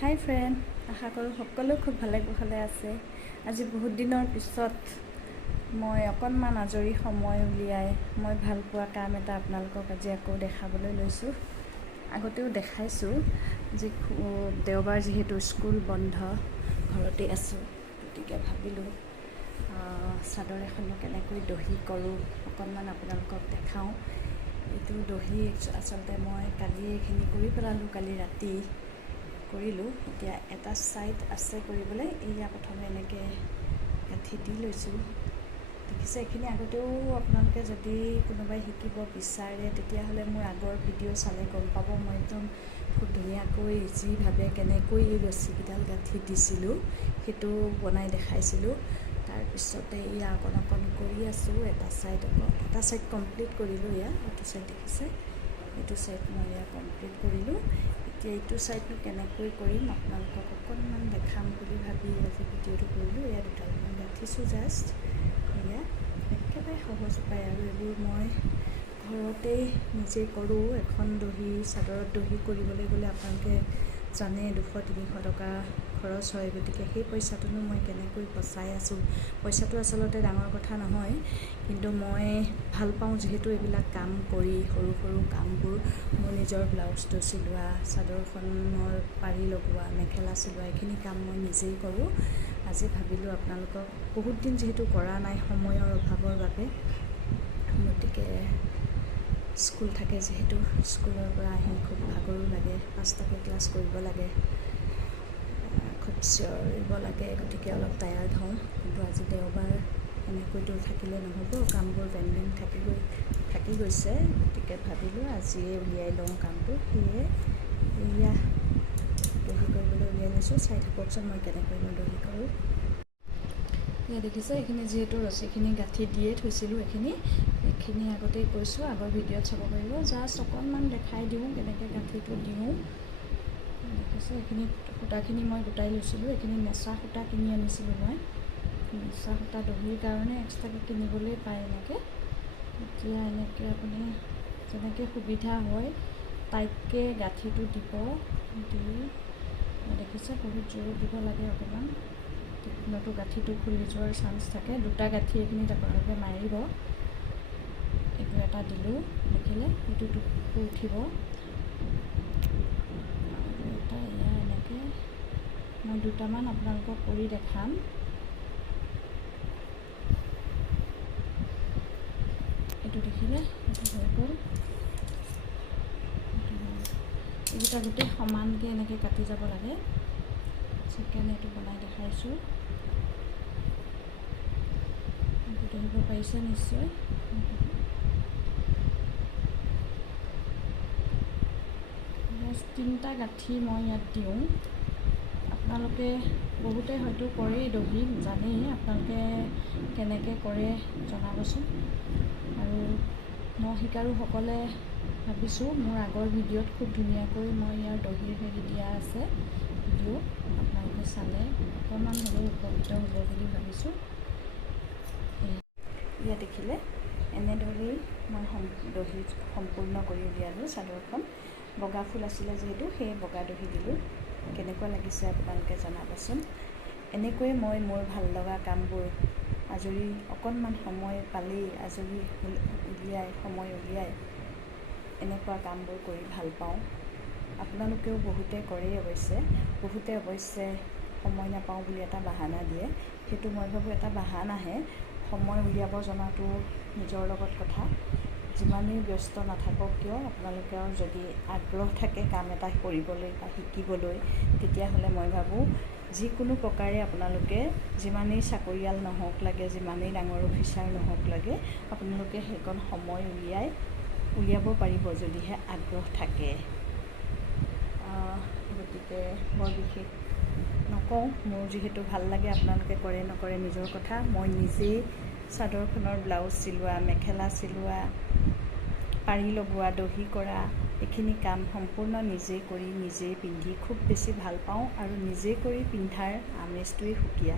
হাই friend, আশা কৰোঁ সকলো খুব ভালে কুশলে আছে। আজি বহুত দিনৰ পিছত মই অকণমান আজৰি সময় উলিয়াই মই ভাল পোৱা কাম এটা আপোনালোকক আজি আকৌ দেখাবলৈ লৈছোঁ। আগতেও দেখাইছোঁ যে দেওবাৰ যিহেতু স্কুল বন্ধ, ঘৰতে আছোঁ, গতিকে ভাবিলোঁ চাদৰ এখনো কেনেকৈ দহি কৰোঁ অকণমান আপোনালোকক দেখাওঁ। এইটো দহি আচলতে মই কালি এইখিনি কৰি পেলালোঁ, কালি ৰাতি কৰিলোঁ। এতিয়া এটা ছাইড আছে কৰিবলৈ, এয়া প্ৰথমে এনেকৈ গাঁঠি দি লৈছোঁ। দেখিছে, এইখিনি আগতেও আপোনালোকে যদি কোনোবাই শিকিব বিচাৰে তেতিয়াহ'লে মোৰ আগৰ ভিডিঅ' চালে গম পাব। মই একদম খুব ধুনীয়াকৈ ইজিভাৱে কেনেকৈ এই ৰছীকেইডাল গাঁঠি দিছিলোঁ সেইটো বনাই দেখাইছিলোঁ। তাৰপিছতে এয়া অকণ অকণ কৰি আছোঁ। এটা ছাইড কমপ্লিট কৰিলোঁ। এইটো ছাইড দেখিছে, এইটো ছাইড মই কমপ্লিট কৰিলোঁ। এতিয়া এইটো ছাইডটো কেনেকৈ কৰিম আপোনালোকক অকণমান দেখাম বুলি ভাবি আজি ভিডিঅ'টো কৰিলোঁ। এয়া দুডালমান গাঁঠিছোঁ জাষ্ট। এয়া একেবাৰে সহজ উপায়, আৰু এইবোৰ মই ঘৰতেই নিজে কৰোঁ। এখন দহি চাদৰত দহি কৰিবলৈ গ'লে আপোনালোকে জানে 200-300 টকা খৰচ হয়। গতিকে সেই পইচাটোনো মই কেনেকৈ বচাই আছোঁ। পইচাটো আচলতে ডাঙৰ কথা নহয়, কিন্তু মই ভাল পাওঁ যিহেতু এইবিলাক কাম কৰি, সৰু সৰু কামবোৰ। মোৰ নিজৰ ব্লাউজটো চিলোৱা, চাদৰখনৰ পাৰি লগোৱা, মেখেলা চিলোৱা, এইখিনি কাম মই নিজেই কৰোঁ। আজি ভাবিলোঁ আপোনালোকক, বহুত দিন যিহেতু কৰা নাই সময়ৰ অভাৱৰ বাবে, গতিকে স্কুল থাকে যিহেতু, স্কুলৰ পৰা আহি খুব ভাগৰো লাগে, 5টাকৈ ক্লাছ কৰিব লাগে, খুব চিঞৰিব লাগে, গতিকে অলপ টায়াৰ্ড হওঁ। কিন্তু আজি দেওবাৰ, এনেকৈতো থাকিলে নহ'ব, কামবোৰ পেণ্ডিং থাকি গৈছে। গতিকে ভাবিলোঁ আজিয়ে উলিয়াই লওঁ কামটো। সেয়ে এয়া দহি কৰিবলৈ উলিয়াই লৈছোঁ। চাই থাককচোন মই কেনেকৈ দহি কৰোঁ। এয়া দেখিছে, এইখিনি যিহেতু ৰছীখিনি গাঁঠি দিয়ে থৈছিলোঁ, এইখিনি আগতেই কৈছোঁ, আগৰ ভিডিঅ'ত চাব পাৰিব। জাষ্ট অকণমান দেখাই দিওঁ কেনেকৈ গাঁঠিটো দিওঁ। দেখিছে, এইখিনি সূতাখিনি মই গোটাই লৈছিলোঁ। এইখিনি নেচা সূতা কিনি আনিছিলোঁ মই। নেচা সূতা দহিৰ কাৰণে এক্সট্ৰাকৈ কিনিবলৈ পায় এনেকৈ। এতিয়া এনেকৈ আপুনি যেনেকৈ সুবিধা হয় টাইটকৈ গাঁঠিটো দিব। দি দেখিছে, বহুত জোৰত দিব লাগে অকণমান, নতু গাঁঠিটো খুলি যোৱাৰ চান্স থাকে। দুটা গাঁঠি এইখিনিত আপোনালোকে মাৰিব। এইটো এটা দিলোঁ, দেখিলে এইটো উঠিব, আৰু এটা এয়া এনেকৈ মই দুটামান আপোনালোকক কৰি দেখাম। এইটো দেখিলে, এইটো হৈ গ'ল। এইকেইটা গোটেই সমানকৈ এনেকৈ কাটি যাব লাগে। চিকেন এইটো বনাই দেখাইছোঁ, এইটো দেখিব পাৰিছে নিশ্চয়। তিনিটা গাঁঠি মই ইয়াত দিওঁ। আপোনালোকে বহুতে হয়তো কৰেই দহি, জানেই। আপোনালোকে কেনেকৈ কৰে জনাবচোন। আৰু নশিকাৰুসকলে ভাবিছোঁ মোৰ আগৰ ভিডিঅ'ত খুব ধুনীয়াকৈ মই ইয়াৰ দহিৰ হেৰি দিয়া আছে ভিডিঅ', আপোনালোকে চালে অকণমান হ'লেও উপকৃত হ'ব বুলি ভাবিছোঁ। ইয়াত দেখিলে এনেদৰেই মই দহি সম্পূৰ্ণ কৰি উলিয়ালোঁ। চাদৰখন বগা ফুল আছিলে যিহেতু, সেই বগা দহি দিলোঁ। কেনেকুৱা লাগিছে আপোনালোকে জনাবচোন। এনেকৈয়ে মই মোৰ ভাল লগা কামবোৰ আজৰি অকণমান সময় পালেই আজৰি সময় উলিয়াই এনেকুৱা কামবোৰ কৰি ভাল পাওঁ। আপোনালোকেও বহুতে কৰেই অৱশ্যে। বহুতে অৱশ্যে সময় নাপাওঁ বুলি এটা বাহানা দিয়ে। সেইটো মই ভাবোঁ এটা বাহানাহে। সময় উলিয়াব জনাটো নিজৰ লগত কথা। যিমানেই ব্যস্ত নাথাকক কিয়, আপোনালোকৰ যদি আগ্ৰহ থাকে কাম এটা কৰিবলৈ বা শিকিবলৈ, তেতিয়াহ'লে মই ভাবোঁ যিকোনো প্ৰকাৰে আপোনালোকে যিমানেই চাকৰিয়াল নহওক লাগে, যিমানেই ডাঙৰ অফিচাৰ নহওক লাগে, আপোনালোকে সেইকণ সময় উলিয়াব পাৰিব যদিহে আগ্ৰহ থাকে। গতিকে বৰ বিশেষ নকওঁ, মোৰ যিহেতু ভাল লাগে, আপোনালোকে কৰে নকৰে নিজৰ কথা। মই নিজেই চাদৰখনৰ ব্লাউজ চিলোৱা, মেখেলা চিলোৱা, পাৰি লগোৱা, দহি কৰা, এইখিনি কাম সম্পূৰ্ণ নিজেই কৰি নিজেই পিন্ধি খুব বেছি ভাল পাওঁ। আৰু নিজে কৰি পিন্ধাৰ আমেজটোৱেই সুকীয়া,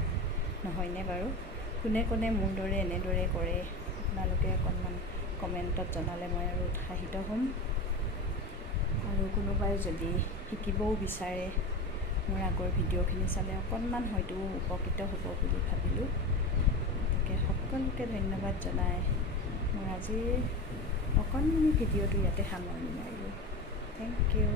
নহয়নে বাৰু? কোনে কোনে মোৰ দৰে এনেদৰে কৰে আপোনালোকে অকণমান কমেণ্টত জনালে মই আৰু উৎসাহিত হ'ম। আৰু কোনোবাই যদি শিকিবও বিচাৰে মোৰ আগৰ ভিডিঅ'খিনি চালে অকণমান হয়তো উপকৃত হ'ব বুলি ভাবিলোঁ। গতিকে সকলোকে ধন্যবাদ জনাই মোৰ আজিৰ অকণমানি ভিডিঅ'টো ইয়াতে সামৰণি মাৰিলোঁ। Thank U.